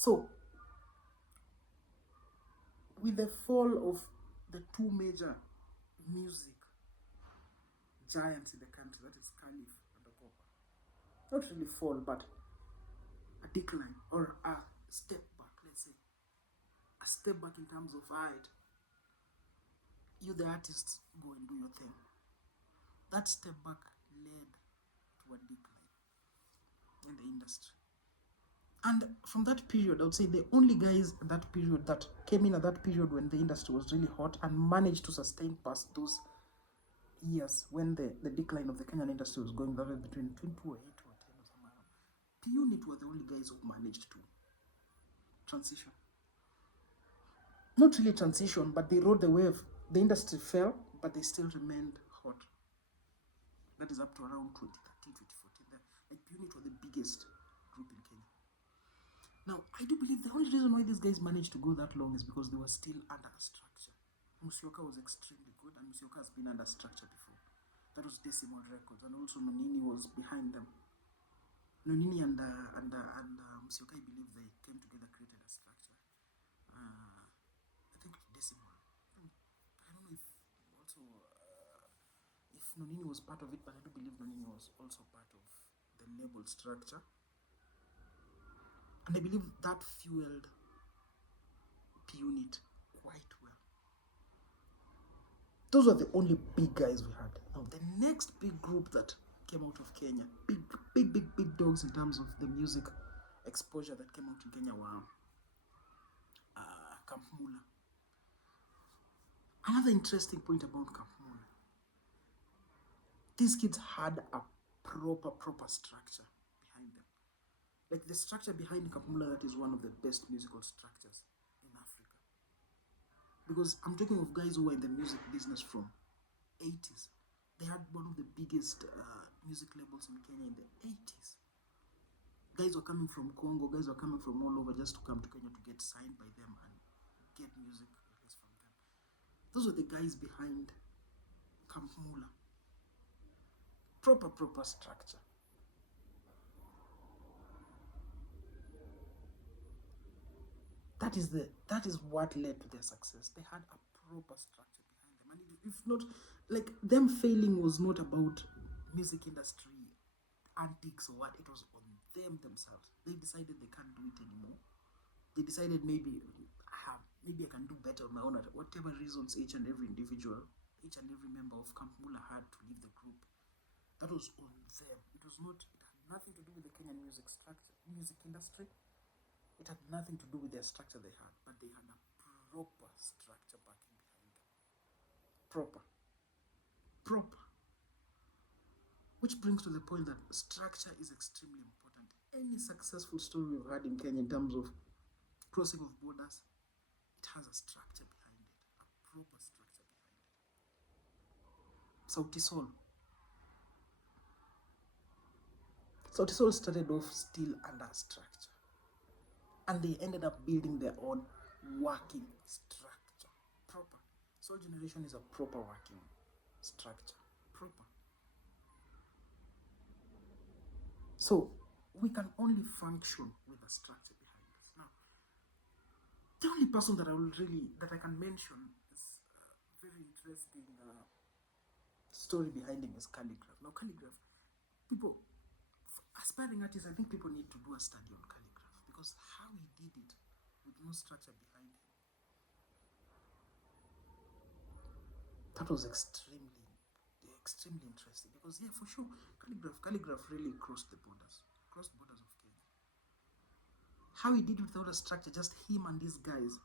So, with the fall of the two major music giants in the country, that is Caliph and Ogopa, not really fall, but a decline or a step back, let's say. A step back in terms of height. You, the artists, go and do your thing. That step back led to a decline in the industry. And from that period, I would say the only guys at that period that came in at that period when the industry was really hot and managed to sustain past those years when the decline of the Kenyan industry was going, that was between 2008 or 10 or somewhere. P-Unit were the only guys who managed to transition. Not really transition, but they rode the wave. The industry fell, but they still remained hot. That is up to around 2013, 2014. Like P-Unit were the biggest group in Kenya. Now, I do believe the only reason why these guys managed to go that long is because they were still under a structure. Musyoka was extremely good, and Musyoka has been under structure before. That was Decimal Records, and also Nonini was behind them. Nonini and Musyoka, I believe they came together, created a structure. I think Decimal. I don't know if also if Nonini was part of it, but I do believe Nonini was also part of the label structure. And I believe that fueled P-Unit quite well. Those were the only big guys we had. Now, the next big group that came out of Kenya, big dogs in terms of the music exposure that came out in Kenya were Camp Mula. Another interesting point about Camp Mula, these kids had a proper structure behind them. Like the structure behind Camp Mula, that is one of the best musical structures in Africa. Because I'm talking of guys who were in the music business from 80s. They had one of the biggest music labels in Kenya in the 80s. Guys were coming from Congo, guys were coming from all over just to come to Kenya to get signed by them and get music released from them. Those were the guys behind Camp Mula. Proper structure. That is what led to their success. They had a proper structure behind them. And if not, like, them failing was not about music industry antics or what, it was on them themselves. They decided they can't do it anymore. They decided maybe I can do better on my own, at whatever reasons each and every individual, each and every member of Camp Mula had to leave the group. That was on them. It had nothing to do with the Kenyan music industry. It had nothing to do with their structure they had, but they had a proper structure backing behind them. Proper. Which brings to the point that structure is extremely important. Any successful story we've had in Kenya in terms of crossing of borders, it has a structure behind it, a proper structure behind it. Sauti Sol. Sauti Sol started off still under a structure. And they ended up building their own working structure. Proper. Soul Generation is a proper working structure. Proper. So we can only function with a structure behind us. Now, the only person that I can mention is a very interesting story behind him is Calligraph. Now, Calligraph, aspiring artists, I think people need to do a study on Calligraph, because how he did it with no structure behind him, that was extremely interesting. Because yeah, for sure, Calligraph really crossed borders of Kenya. How he did it without a structure, just him and these guys,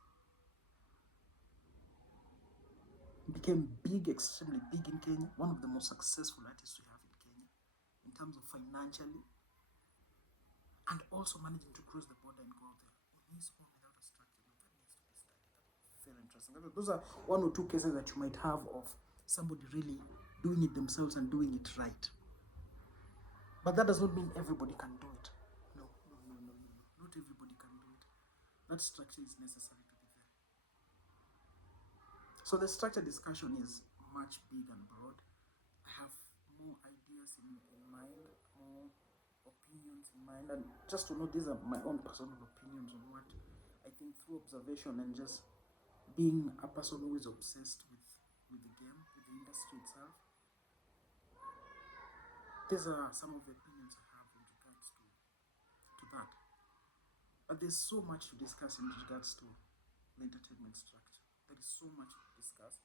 became big, extremely big in Kenya. One of the most successful artists we have in Kenya in terms of financially, and also managing to cross the border and go out there on his own without a structure. That needs to be studied. Very interesting. Those are one or two cases that you might have of somebody really doing it themselves and doing it right. But that does not mean everybody can do it. No. Not everybody can do it. That structure is necessary to be there. So the structure discussion is much big and broad. I have more ideas in mind, more opinions in mind, and just to know these are my own personal opinions on what I think through observation and just being a person who is obsessed with the game, with the industry itself. These are some of the opinions I have in regards to that. But there's so much to discuss in regards to the entertainment structure. There is so much to discuss.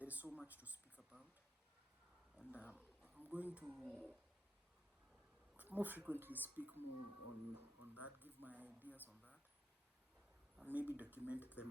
There is so much to speak about. And I'm going to more frequently speak more on that, give my ideas on that, and maybe document them